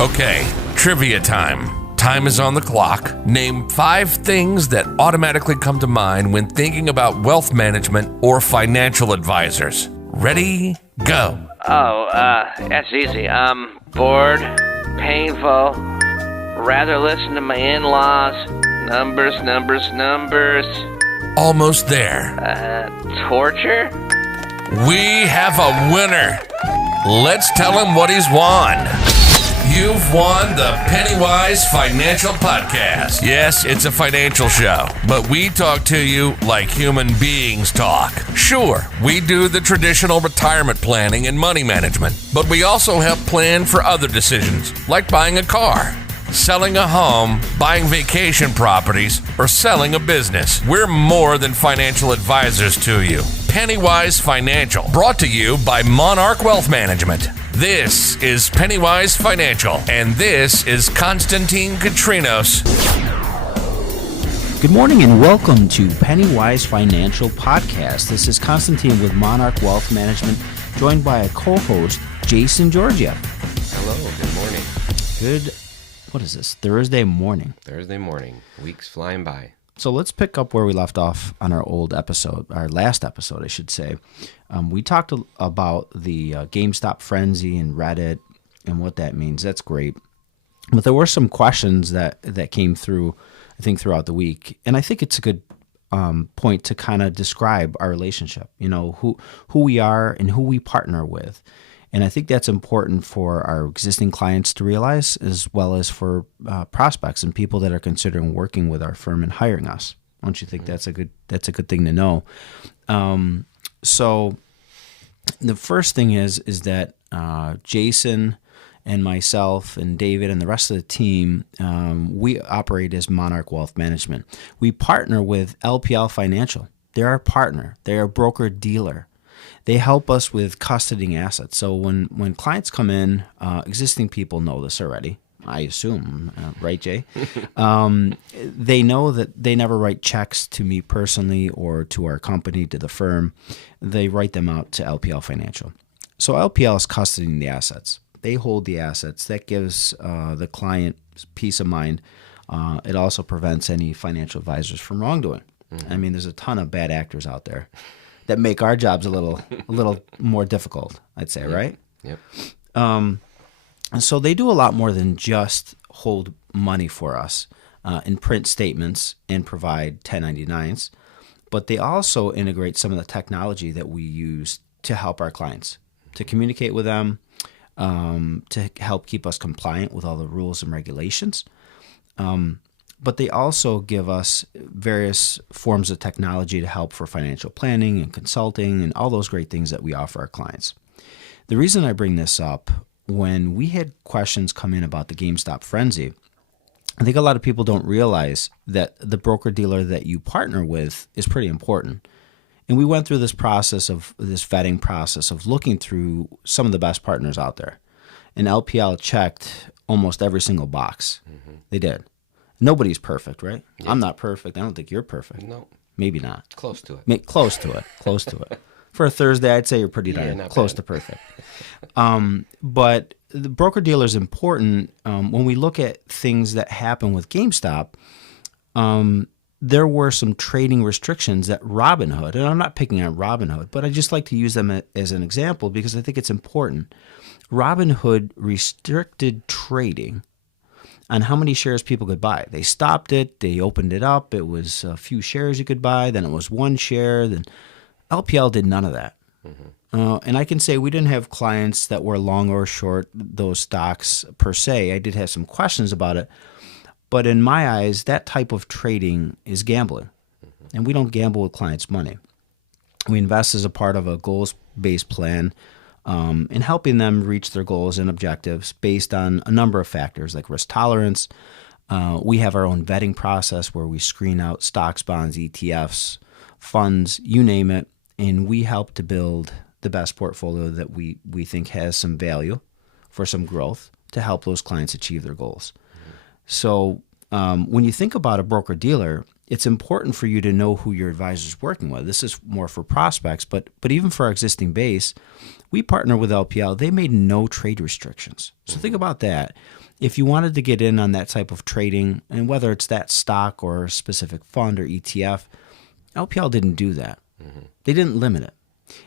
Okay, trivia time. Time is on the clock. Name 5 things that automatically come to mind when thinking about wealth management or financial advisors. Ready? Go. That's easy. Bored, painful, rather listen to my in-laws, numbers. Almost there. Torture? We have a winner. Let's tell him what he's won. You've won the PennyWise Financial Podcast. Yes, it's a financial show, but we talk to you like human beings talk. Sure, we do the traditional retirement planning and money management, but we also help plan for other decisions, like buying a car, selling a home, buying vacation properties, or selling a business. We're more than financial advisors to you. PennyWise Financial, brought to you by Monarch Wealth Management. This is PennyWise Financial, and this is Constantine Kitrinos. Good morning and welcome to PennyWise Financial Podcast. This is Constantine with Monarch Wealth Management, joined by a co-host, Jason Georgiev. Hello, good morning. What is this? Thursday morning. Thursday morning. Weeks flying by. So let's pick up where we left off on our last episode, I should say. We talked about the GameStop frenzy and Reddit and what that means. That's great. But there were some questions that came through, I think, throughout the week. And I think it's a good point to kind of describe our relationship, who we are and who we partner with. And I think that's important for our existing clients to realize, as well as for prospects and people that are considering working with our firm and hiring us. Don't you think that's a good thing to know? So the first thing is that Jason and myself and David and the rest of the team, we operate as Monarch Wealth Management. We partner with LPL Financial. They're our partner. They're a broker-dealer. They help us with custodying assets. So when clients come in, existing people know this already, I assume, right, Jay? They know that they never write checks to me personally or to our company, to the firm. They write them out to LPL Financial. So LPL is custodying the assets. They hold the assets. That gives the client peace of mind. It also prevents any financial advisors from wrongdoing. Mm-hmm. I mean, there's a ton of bad actors out there that make our jobs a little more difficult, I'd say, right? Yep. And so they do a lot more than just hold money for us and print statements and provide 1099s, but they also integrate some of the technology that we use to help our clients, to communicate with them, to help keep us compliant with all the rules and regulations. But they also give us various forms of technology to help for financial planning and consulting and all those great things that we offer our clients. The reason I bring this up, when we had questions come in about the GameStop frenzy, I think a lot of people don't realize that the broker-dealer that you partner with is pretty important. And we went through this vetting process of looking through some of the best partners out there. And LPL checked almost every single box. Mm-hmm. They did. Nobody's perfect, right? Yeah. I'm not perfect. I don't think you're perfect. No. Maybe not. Close to it. Close to it. For a Thursday, I'd say you're pretty darn close to perfect. But the broker-dealer is important. When we look at things that happen with GameStop, there were some trading restrictions that Robinhood, and I'm not picking on Robinhood, but I just like to use them as an example because I think it's important. Robinhood restricted trading on how many shares people could buy. They stopped it. They opened it up. It was a few shares you could buy. Then it was one share. Then LPL did none of that. Mm-hmm. And I can say we didn't have clients that were long or short those stocks per se. I did have some questions about it. But in my eyes, that type of trading is gambling. Mm-hmm. And we don't gamble with clients' money. We invest as a part of a goals-based plan in helping them reach their goals and objectives based on a number of factors like risk tolerance. We have our own vetting process where we screen out stocks, bonds, ETFs, funds, you name it, and we help to build the best portfolio that we think has some value for some growth to help those clients achieve their goals. Mm-hmm. So when you think about a broker-dealer, it's important for you to know who your advisor is working with. This is more for prospects, but even for our existing base, we partner with LPL. They made no trade restrictions. So think about that. If you wanted to get in on that type of trading, and whether it's that stock or a specific fund or ETF, LPL didn't do that. They didn't limit it.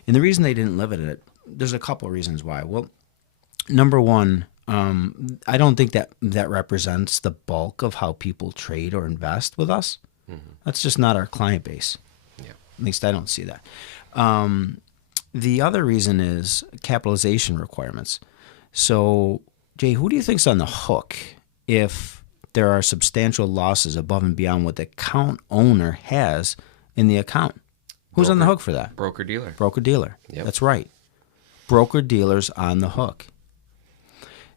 And the reason they didn't limit it, there's a couple of reasons why. Well, number one, I don't think that represents the bulk of how people trade or invest with us. That's just not our client base. Yeah. At least I don't see that. The other reason is capitalization requirements. So, Jay, who do you think's on the hook if there are substantial losses above and beyond what the account owner has in the account? Who's on the hook for that? Broker-dealer. Broker-dealer. Yep. That's right. Broker-dealer's on the hook.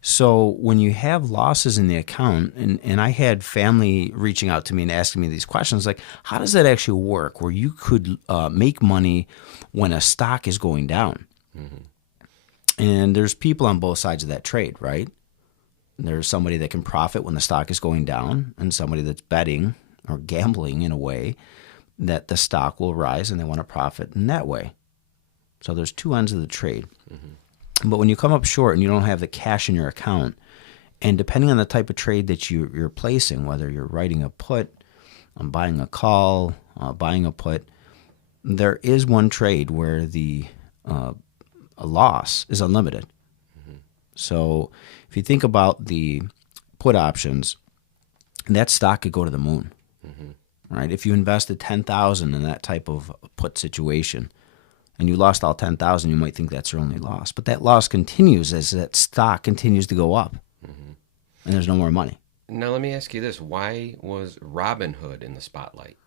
So when you have losses in the account, and I had family reaching out to me and asking me these questions, like, how does that actually work where you could make money when a stock is going down? And there's people on both sides of that trade, right? There's somebody that can profit when the stock is going down and somebody that's betting or gambling in a way that the stock will rise and they want to profit in that way. So there's two ends of the trade. But when you come up short and you don't have the cash in your account, and depending on the type of trade that you're placing, whether you're writing a put, buying a call, buying a put, there is one trade where the a loss is unlimited. So if you think about the put options, that stock could go to the moon. Right? If you invested $10,000 in that type of put situation, and you lost all $10,000, you might think that's your only loss. But that loss continues as that stock continues to go up, and there's no more money. Now, let me ask you this. Why was Robinhood in the spotlight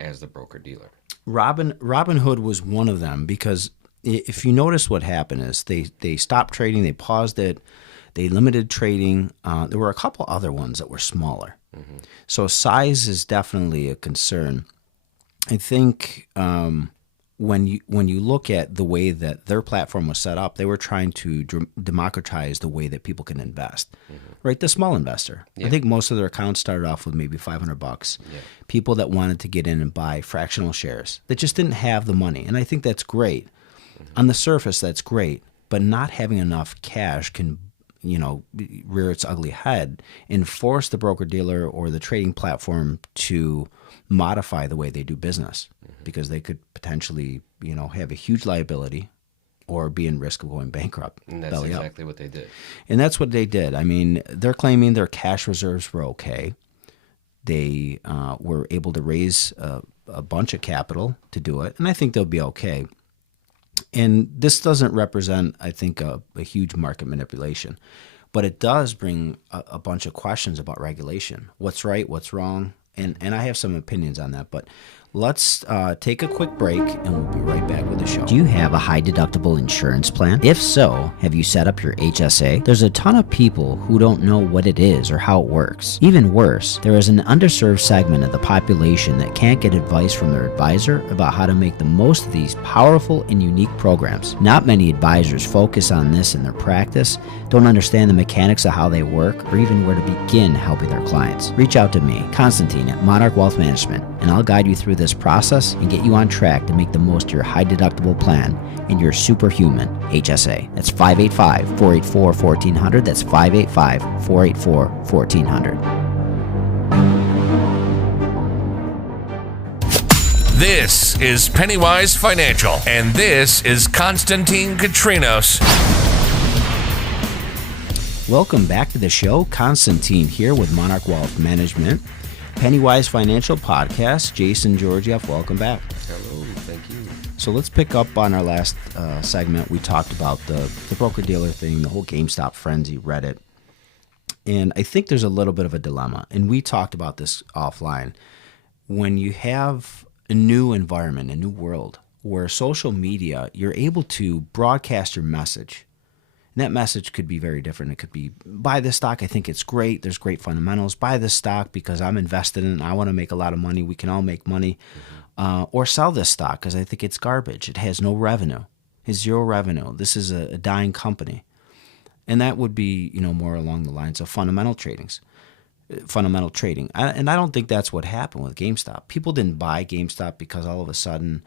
as the broker-dealer? Robinhood was one of them because if you notice what happened is they stopped trading, they paused it, they limited trading. There were a couple other ones that were smaller. So size is definitely a concern. I think when you look at the way that their platform was set up, they were trying to democratize the way that people can invest, right? The small investor. Yeah. I think most of their accounts started off with maybe $500. Yeah. People that wanted to get in and buy fractional shares that just didn't have the money, and I think that's great. On the surface, that's great, but not having enough cash can, rear its ugly head and force the broker-dealer or the trading platform to modify the way they do business because they could potentially, have a huge liability or be in risk of going bankrupt. And that's exactly what they did. And that's what they did. I mean, they're claiming their cash reserves were okay. They were able to raise a bunch of capital to do it, and I think they'll be okay. And this doesn't represent, I think, a huge market manipulation, but it does bring a bunch of questions about regulation. What's right, what's wrong, and I have some opinions on that, but let's take a quick break, and we'll be right back with the show. Do you have a high deductible insurance plan? If so, have you set up your HSA? There's a ton of people who don't know what it is or how it works. Even worse, there is an underserved segment of the population that can't get advice from their advisor about how to make the most of these powerful and unique programs. Not many advisors focus on this in their practice, don't understand the mechanics of how they work, or even where to begin helping their clients. Reach out to me, Constantine at Monarch Wealth Management, and I'll guide you through this process and get you on track to make the most of your high deductible plan and your superhuman HSA. That's 585-484-1400. That's 585-484-1400. This is PennyWise Financial, and this is Constantine Kitrinos. Welcome back to the show. Constantine here with Monarch Wealth Management. PennyWise Financial Podcast. Jason Georgiev, welcome back. Hello, thank you. So let's pick up on our last segment. We talked about the broker-dealer thing, the whole GameStop frenzy, Reddit. And I think there's a little bit of a dilemma. And we talked about this offline. When you have a new environment, a new world, where social media, you're able to broadcast your message. And that message could be very different. It could be, buy this stock, I think it's great. There's great fundamentals. Buy this stock because I'm invested in it and I want to make a lot of money. We can all make money. Or sell this stock because I think it's garbage. It has no revenue. It has zero revenue. This is a dying company. And that would be, more along the lines of fundamental tradings. fundamental trading. And I don't think that's what happened with GameStop. People didn't buy GameStop because all of a sudden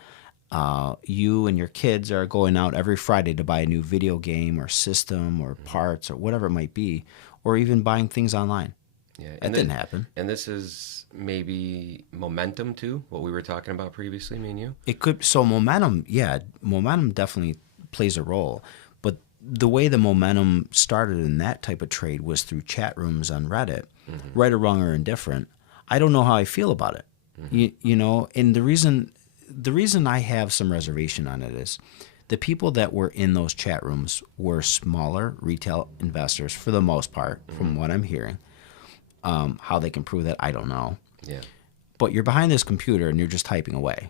you and your kids are going out every Friday to buy a new video game or system or parts or whatever it might be, or even buying things online. Yeah, that didn't happen. And this is maybe momentum too, what we were talking about previously, me and you? It could. So momentum definitely plays a role. But the way the momentum started in that type of trade was through chat rooms on Reddit, right or wrong or indifferent. I don't know how I feel about it. You know, and the reason I have some reservation on it is the people that were in those chat rooms were smaller retail investors for the most part, from what I'm hearing. How they can prove that, I don't know. Yeah. But you're behind this computer and you're just typing away.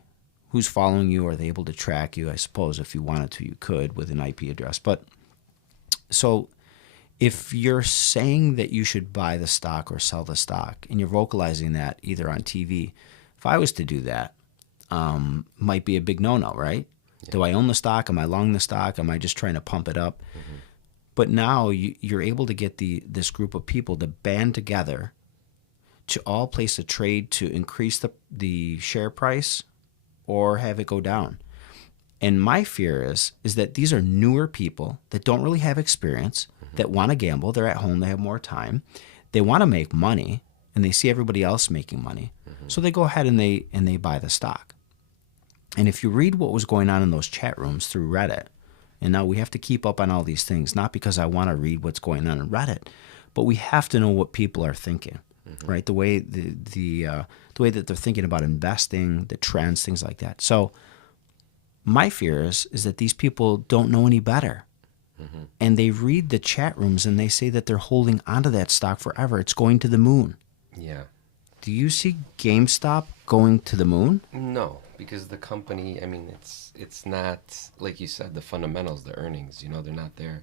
Who's following you? Are they able to track you? I suppose if you wanted to, you could with an IP address. But so if you're saying that you should buy the stock or sell the stock and you're vocalizing that either on TV, if I was to do that, might be a big no-no, right? Yeah. Do I own the stock? Am I long the stock? Am I just trying to pump it up? But now you're able to get this group of people to band together to all place a trade to increase the share price or have it go down. And my fear is that these are newer people that don't really have experience, that want to gamble. They're at home. They have more time. They want to make money, and they see everybody else making money. So they go ahead and they buy the stock. And if you read what was going on in those chat rooms through Reddit, and now we have to keep up on all these things, not because I want to read what's going on in Reddit, but we have to know what people are thinking, right? The way the way that they're thinking about investing, the trends, things like that. So my fear is that these people don't know any better, and they read the chat rooms and they say that they're holding onto that stock forever. It's going to the moon. Yeah. Do you see GameStop going to the moon? No, because the company, I mean, it's not, like you said, the fundamentals, the earnings, they're not there.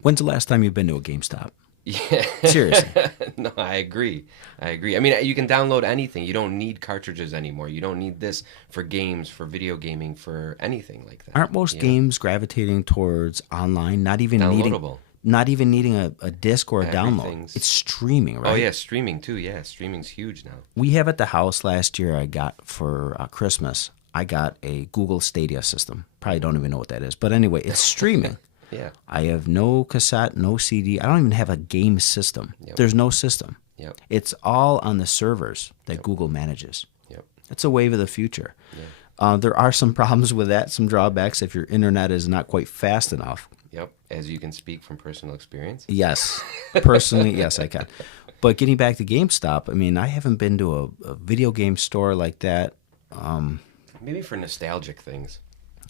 When's the last time you've been to a GameStop? Yeah. Seriously. No, I agree. I mean, you can download anything. You don't need cartridges anymore. You don't need this for games, for video gaming, for anything like that. Aren't most games gravitating towards online, not even needing a disc or a download? It's streaming, right? Oh, yeah, streaming too. Yeah, streaming's huge now. We have at the house last year, I got for Christmas, I got a Google Stadia system. Probably don't even know what that is. But anyway, it's streaming. Yeah. I have no cassette, no CD. I don't even have a game system. Yep. There's no system. Yep. It's all on the servers that Google manages. Yep. It's a wave of the future. Yeah. There are some problems with that, some drawbacks if your internet is not quite fast enough. Yep. As you can speak from personal experience. Yes. Personally, yes, I can. But getting back to GameStop, I mean, I haven't been to a video game store like that. Maybe for nostalgic things.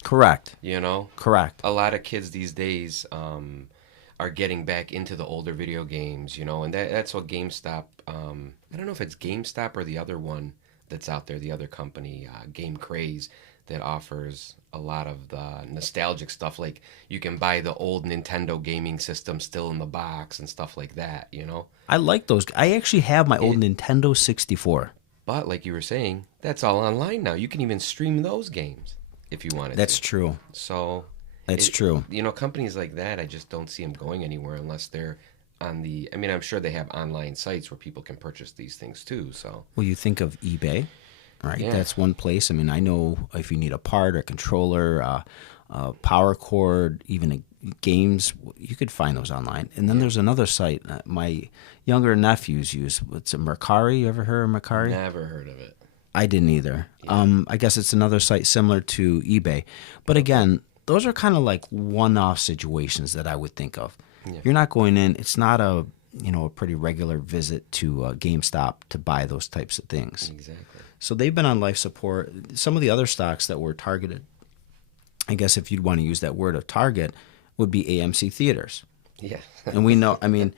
Correct. Correct. A lot of kids these days are getting back into the older video games, and that's what GameStop, I don't know if it's GameStop or the other one that's out there, the other company, Game Craze, that offers a lot of the nostalgic stuff. Like you can buy the old Nintendo gaming system still in the box and stuff like that, I like those. I actually have my old Nintendo 64. But like you were saying, that's all online now. You can even stream those games if you wanted to. That's true. So that's true. Companies like that, I just don't see them going anywhere unless they're on the. I mean, I'm sure they have online sites where people can purchase these things too. So. Well, you think of eBay, right? Yeah. That's one place. I mean, I know if you need a part, a controller, a power cord, even games, you could find those online. And then there's another site my younger nephews use. It's a Mercari. You ever heard of Mercari? Never heard of it. I didn't either. Yeah. I guess it's another site similar to eBay. But again, those are kind of like one-off situations that I would think of. Yeah. You're not going in. It's not a pretty regular visit to GameStop to buy those types of things. Exactly. So they've been on life support. Some of the other stocks that were targeted, I guess if you'd want to use that word of target, would be AMC theaters. Yeah. And we know, I mean,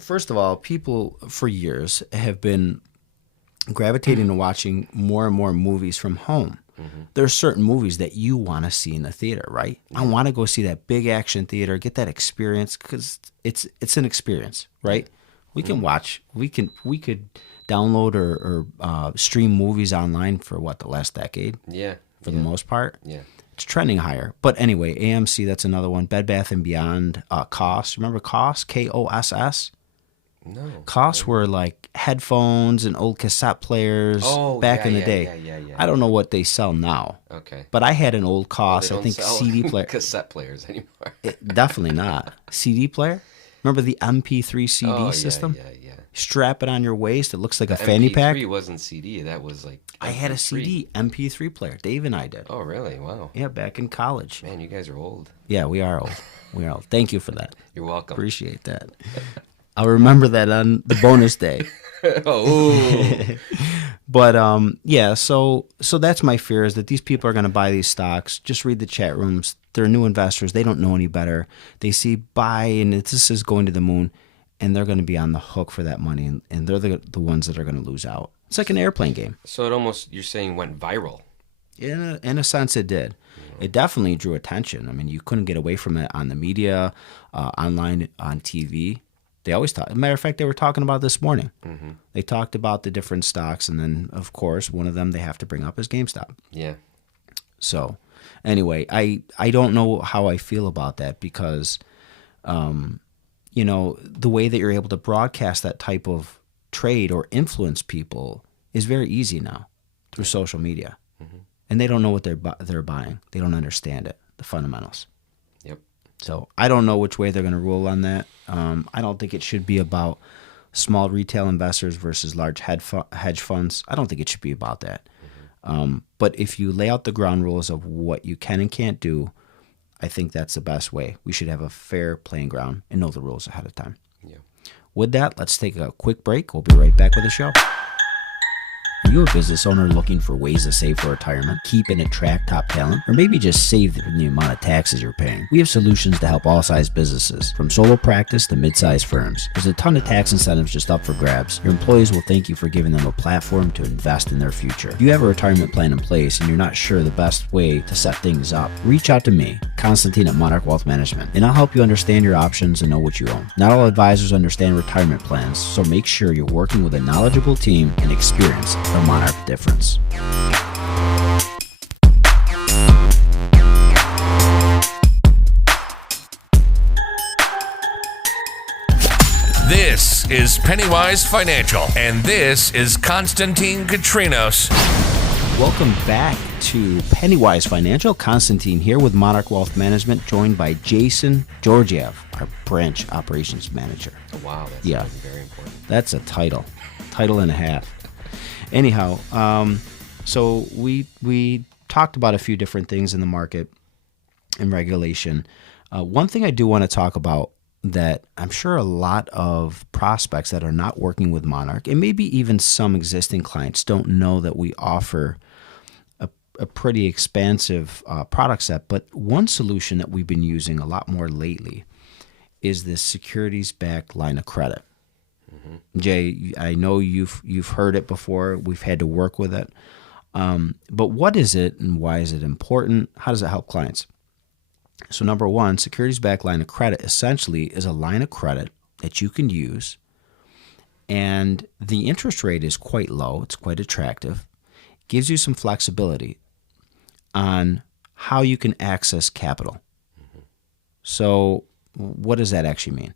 first of all, people for years have been gravitating to watching more and more movies from home. There are certain movies that you want to see in the theater, right? I want to go see that big action theater, get that experience, because it's an experience, right? We can watch, we could download or stream movies online for the last decade? Yeah. For the most part? Yeah. It's trending higher. But anyway, AMC, that's another one. Bed Bath & Beyond, Koss. Remember Koss? Koss? No. Costs were like headphones and old cassette players back in the day. Yeah. I don't know what they sell now. Okay. But I had an old They cost, I don't think, sell CD player. cassette players anymore. Definitely not. CD player? Remember the MP3 CD system? Yeah. Strap it on your waist. It looks like The a fanny pack. MP3 wasn't CD. That was like MP3. I had a CD MP3 player. Dave and I did. Oh, really? Wow. Yeah, back in college. Man, you guys are old. Yeah, we are old. We are old. Thank you for that. You're welcome. Appreciate that. I'll remember that on the bonus day. But yeah, so that's my fear, is that these people are going to buy these stocks. Just read the chat rooms. They're new investors. They don't know any better. They see buy and this is going to the moon, and they're going to be on the hook for that money, and they're the ones that are going to lose out. It's like an airplane game. So it almost, you're saying, went viral. In a sense, it did. It definitely drew attention. I mean, you couldn't get away from it on the media, online, on TV. They always talk. As a matter of fact, they were talking about this morning. Mm-hmm. They talked about the different stocks, and then, of course, one of them they have to bring up is GameStop. Yeah. So, anyway, I don't know how I feel about that because, you know, the way that you're able to broadcast that type of trade or influence people is very easy now through social media. Mm-hmm. And they don't know what they're buying. They don't understand it, the fundamentals. Yep. So I don't know which way they're going to rule on that. I don't think it should be about small retail investors versus large hedge funds. I don't think it should be about that. Mm-hmm. But if you lay out the ground rules of what you can and can't do, I think that's the best way. We should have a fair playing ground and know the rules ahead of time. Yeah. With that, let's take a quick break. We'll be right back with the show. Are you a business owner looking for ways to save for retirement, keep and attract top talent, or maybe just save the amount of taxes you're paying? We have solutions to help all size businesses, from solo practice to mid-sized firms. There's a ton of tax incentives just up for grabs. Your employees will thank you for giving them a platform to invest in their future. If you have a retirement plan in place and you're not sure the best way to set things up, reach out to me, Constantine at Monarch Wealth Management, and I'll help you understand your options and know what you own. Not all advisors understand retirement plans, so make sure you're working with a knowledgeable team and experience the Monarch difference. This is PennyWise Financial, and this is Constantine Kitrinos. Welcome back to PennyWise Financial. Constantine here with Monarch Wealth Management, joined by Jason Georgiev, our branch operations manager. Oh, wow, that's very important. That's a title and a half. Anyhow, so we talked about a few different things in the market and regulation. One thing I do want to talk about that I'm sure a lot of prospects that are not working with Monarch, and maybe even some existing clients, don't know that we offer a pretty expansive product set. But one solution that we've been using a lot more lately is this securities-backed line of credit. Mm-hmm. Jay, I know you've heard it before. We've had to work with it. But what is it and why is it important? How does it help clients? So number one, securities-backed line of credit essentially is a line of credit that you can use, and the interest rate is quite low. It's quite attractive. Gives you some flexibility on how you can access capital. Mm-hmm. So what does that actually mean?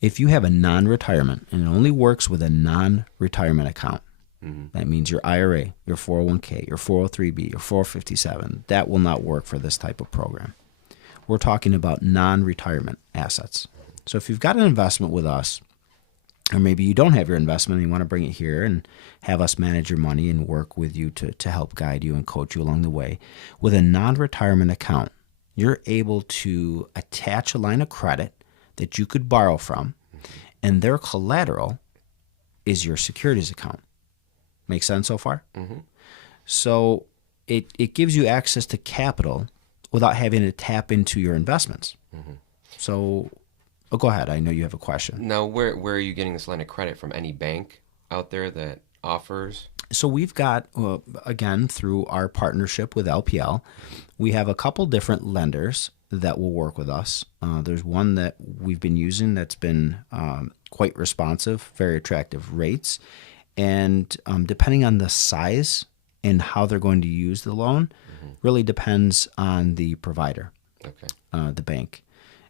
If you have a non-retirement, and it only works with a non-retirement account, mm-hmm. That means your IRA, your 401k, your 403b, your 457, that will not work for this type of program. We're talking about non-retirement assets. So if you've got an investment with us, or maybe you don't have your investment and you want to bring it here and have us manage your money and work with you to help guide you and coach you along the way, with a non-retirement account, you're able to attach a line of credit that you could borrow from, and their collateral is your securities account. Make sense so far? Mm-hmm. So it gives you access to capital without having to tap into your investments. Mm-hmm. So, go ahead. I know you have a question. Now, where are you getting this line of credit from? Any bank out there that offers? So we've got, again, through our partnership with LPL, we have a couple different lenders that will work with us. There's one that we've been using that's been quite responsive, very attractive rates. And depending on the size and how they're going to use the loan, really depends on the provider, the bank.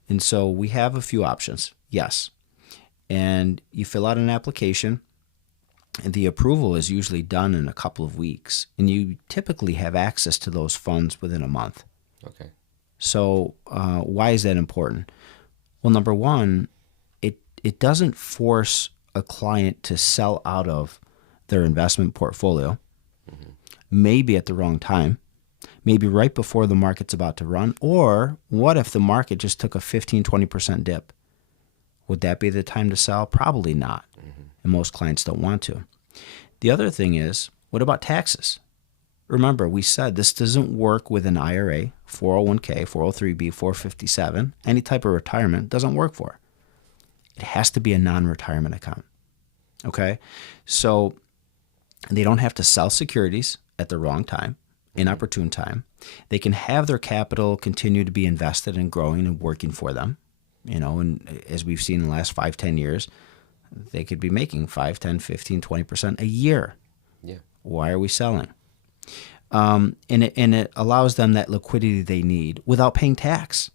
And so we have a few options. Yes, and you fill out an application. And the approval is usually done in a couple of weeks, and you typically have access to those funds within a month. Okay. So why is that important? Well, number one, it doesn't force a client to sell out of their investment portfolio, maybe at the wrong time, maybe right before the market's about to run, or what if the market just took a 15-20% dip? Would that be the time to sell? Probably not, and most clients don't want to. The other thing is, what about taxes? Remember, we said this doesn't work with an IRA, 401k, 403b, 457, any type of retirement doesn't work for. It has to be a non-retirement account. Okay? So they don't have to sell securities at the wrong time, inopportune time. They can have their capital continue to be invested and growing and working for them. And as we've seen in the last 5-10 years, they could be making 5, 10, 15, 20% a year. Yeah. Why are we selling? And it allows them that liquidity they need without paying tax,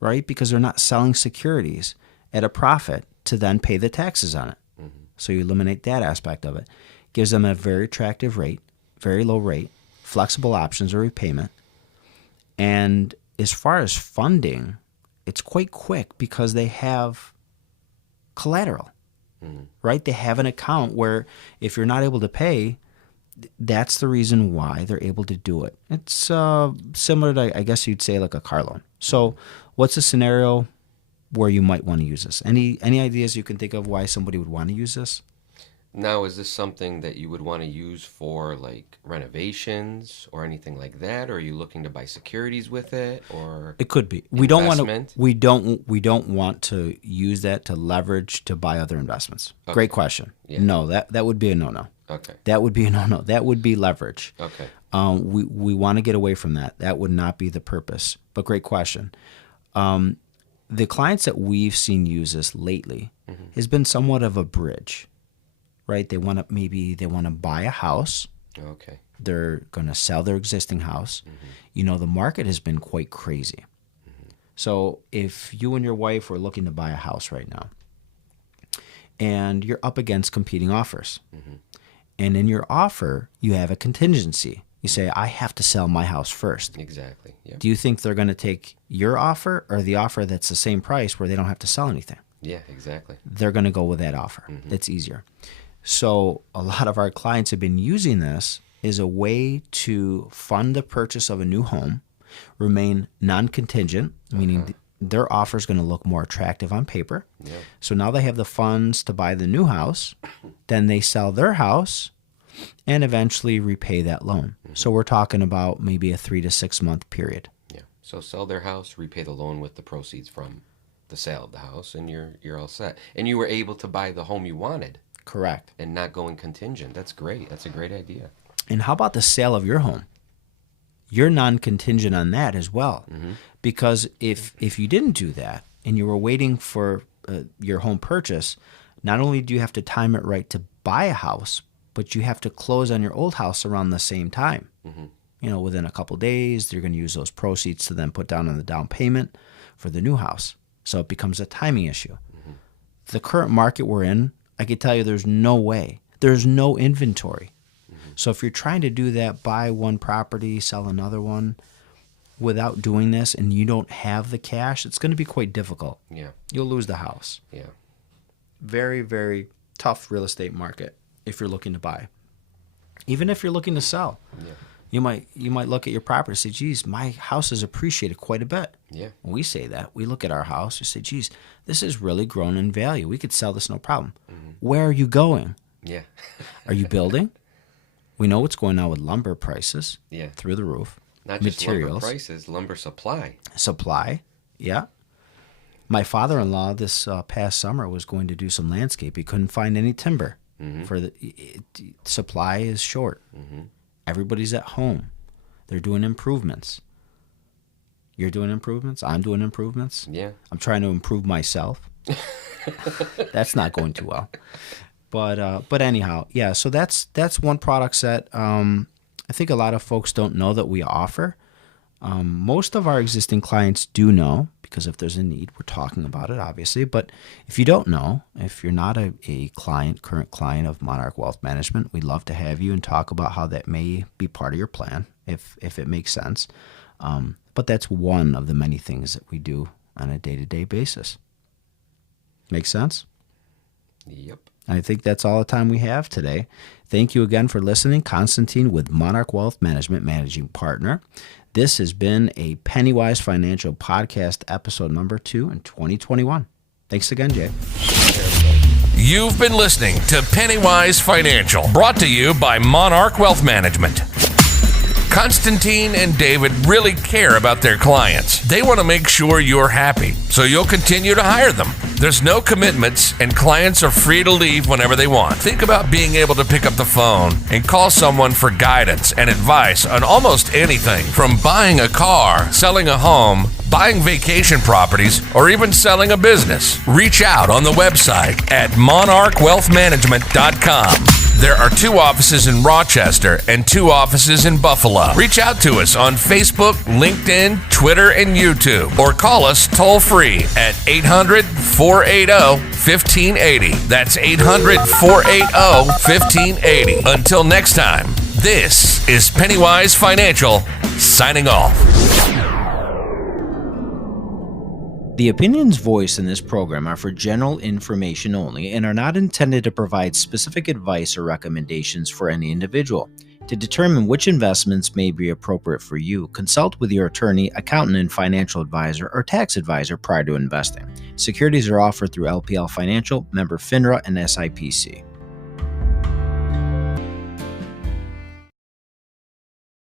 right? Because they're not selling securities at a profit to then pay the taxes on it. So you eliminate that aspect of it. Gives them a very attractive rate, very low rate, flexible options of repayment. And as far as funding, it's quite quick because they have collateral, right? They have an account where if you're not able to pay, that's the reason why they're able to do it. It's similar to, I guess you'd say, like a car loan. So what's a scenario where you might want to use this? Any ideas you can think of why somebody would want to use this? Now, is this something that you would want to use for like renovations or anything like that? Or are you looking to buy securities with it, or it could be. We don't want to use that to leverage to buy other investments. Okay. Great question. Yeah. No, that would be a no-no. Okay. That would be a no-no. That would be leverage. Okay. We want to get away from that. That would not be the purpose. But great question. The clients that we've seen use this lately has been somewhat of a bridge. Right, they want to buy a house. Okay. They're going to sell their existing house. The market has been quite crazy. So if you and your wife were looking to buy a house right now, and you're up against competing offers, and in your offer you have a contingency, you say, I have to sell my house first. Exactly. Yep. Do you think they're going to take your offer or the offer that's the same price where they don't have to sell anything? Yeah, exactly. They're going to go with that offer. That's easier. So a lot of our clients have been using this as a way to fund the purchase of a new home, remain non-contingent, meaning their offer is going to look more attractive on paper. Yeah. So now they have the funds to buy the new house, then they sell their house and eventually repay that loan. So we're talking about maybe a 3 to 6 month period. Yeah. So sell their house, repay the loan with the proceeds from the sale of the house, and you're all set. And you were able to buy the home you wanted. Correct. And not going contingent. That's great. That's a great idea. And how about the sale of your home? You're non-contingent on that as well. Because if you didn't do that and you were waiting for your home purchase, not only do you have to time it right to buy a house, but you have to close on your old house around the same time. Within a couple days, you're going to use those proceeds to then put down on the down payment for the new house. So it becomes a timing issue. The current market we're in, I can tell you there's no way. There's no inventory. So if you're trying to do that, buy one property, sell another one, without doing this and you don't have the cash, it's going to be quite difficult. Yeah. You'll lose the house. Yeah. Very, very tough real estate market if you're looking to buy. Even if you're looking to sell. Yeah. You might look at your property and say, geez, my house has appreciated quite a bit. Yeah. When we say that, we look at our house and say, geez, this has really grown in value. We could sell this no problem. Where are you going? Yeah. Are you building? We know what's going on with lumber prices. Yeah. Through the roof. Not just lumber prices, lumber supply. Supply, yeah. My father-in-law this past summer was going to do some landscape. He couldn't find any timber. For the supply is short. Everybody's at home. They're doing improvements. You're doing improvements. I'm doing improvements. Yeah. I'm trying to improve myself. That's not going too well. But anyhow, yeah. So that's one product set. I think a lot of folks don't know that we offer. Most of our existing clients do know, because if there's a need, we're talking about it, obviously. But if you don't know, if you're not a current client of Monarch Wealth Management, we'd love to have you and talk about how that may be part of your plan, if it makes sense. But that's one of the many things that we do on a day-to-day basis. Make sense? Yep. I think that's all the time we have today. Thank you again for listening. Constantine with Monarch Wealth Management, Managing Partner. This has been a PennyWise Financial Podcast, episode number 2 in 2021. Thanks again, Jay. You've been listening to PennyWise Financial, brought to you by Monarch Wealth Management. Constantine and David really care about their clients. They want to make sure you're happy, so you'll continue to hire them. There's no commitments, and clients are free to leave whenever they want. Think about being able to pick up the phone and call someone for guidance and advice on almost anything, from buying a car, selling a home, buying vacation properties, or even selling a business. Reach out on the website at monarchwealthmanagement.com. There are 2 offices in Rochester and 2 offices in Buffalo. Reach out to us on Facebook, LinkedIn, Twitter, and YouTube, or call us toll-free at 800-480-1580. That's 800-480-1580. Until next time, this is PennyWise Financial, signing off. The opinions voiced in this program are for general information only and are not intended to provide specific advice or recommendations for any individual. To determine which investments may be appropriate for you, consult with your attorney, accountant, and financial advisor or tax advisor prior to investing. Securities are offered through LPL Financial, member FINRA, and SIPC.